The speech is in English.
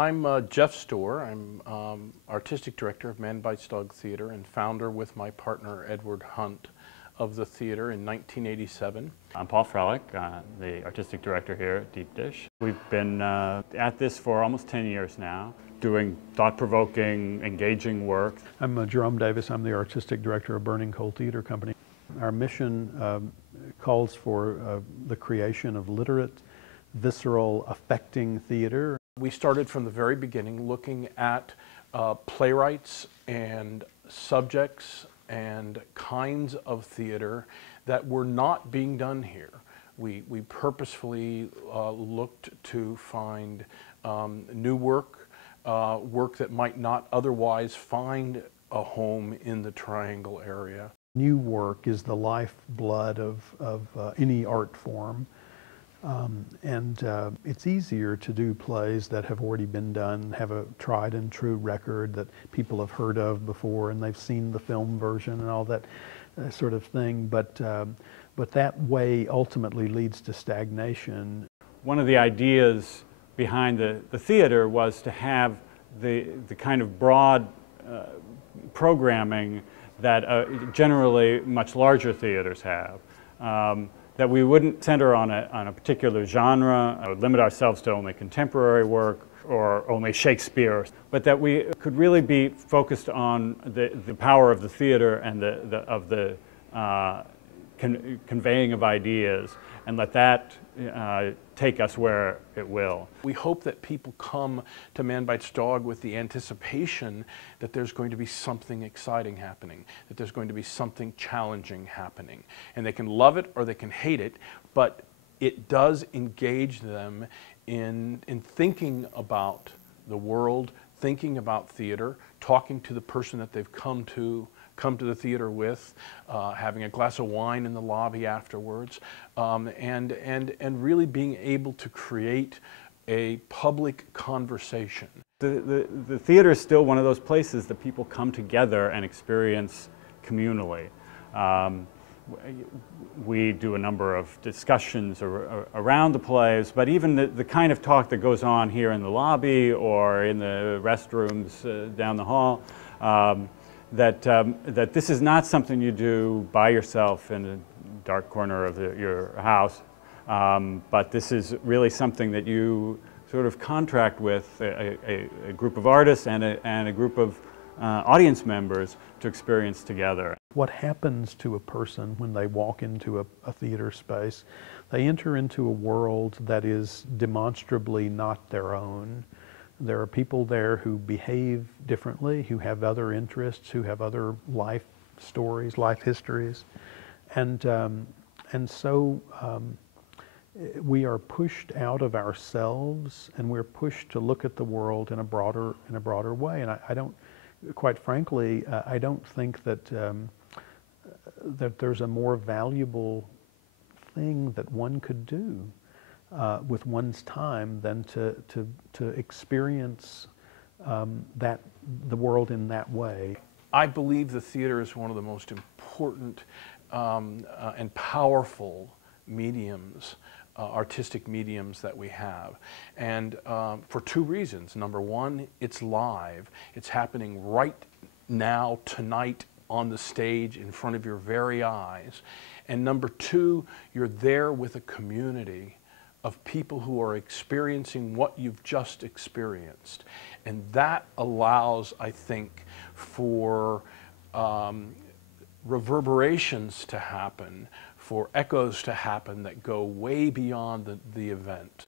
I'm Jeff Storr. I'm Artistic Director of Manbites Dog Theater and founder with my partner Edward Hunt of the theater in 1987. I'm Paul Frelick, the Artistic Director here at Deep Dish. We've been at this for almost 10 years now, doing thought-provoking, engaging work. I'm Jerome Davis. I'm the Artistic Director of Burning Coal Theater Company. Our mission calls for the creation of literate, visceral, affecting theater. We started from the very beginning looking at playwrights and subjects and kinds of theater that were not being done here. We purposefully looked to find new work, work that might not otherwise find a home in the Triangle area. New work is the lifeblood of any art form. It's easier to do plays that have already been done, have a tried and true record that people have heard of before and they've seen the film version and all that sort of thing, but that way ultimately leads to stagnation. One of the ideas behind the theater was to have the kind of broad programming that generally much larger theaters have. That we wouldn't center on a particular genre, or limit ourselves to only contemporary work or only Shakespeare, but that we could really be focused on the power of the theater and the conveying of ideas, and let that take us where it will. We hope that people come to Manbites Dog with the anticipation that there's going to be something exciting happening, that there's going to be something challenging happening. And they can love it or they can hate it, but it does engage them in thinking about the world, thinking about theater, talking to the person that they've come to the theater with, having a glass of wine in the lobby afterwards, and really being able to create a public conversation. The theater is still one of those places that people come together and experience communally. We do a number of discussions around the plays, but even the kind of talk that goes on here in the lobby or in the restrooms down the hall, that this is not something you do by yourself in a dark corner of your house, but this is really something that you sort of contract with a group of artists and a group of audience members to experience together. What happens to a person when they walk into a theater space? They enter into a world that is demonstrably not their own. There are people there who behave differently, who have other interests, who have other life stories, life histories, and so we are pushed out of ourselves, and we're pushed to look at the world in a broader way. And I don't, quite frankly, I don't think that that there's a more valuable thing that one could do with one's time than to experience the world in that way. I believe the theater is one of the most important and powerful mediums, artistic mediums that we have. And for two reasons. Number one, it's live. It's happening right now, tonight, on the stage in front of your very eyes. And number two, you're there with a community of people who are experiencing what you've just experienced. And that allows, I think, for reverberations to happen, for echoes to happen that go way beyond the event.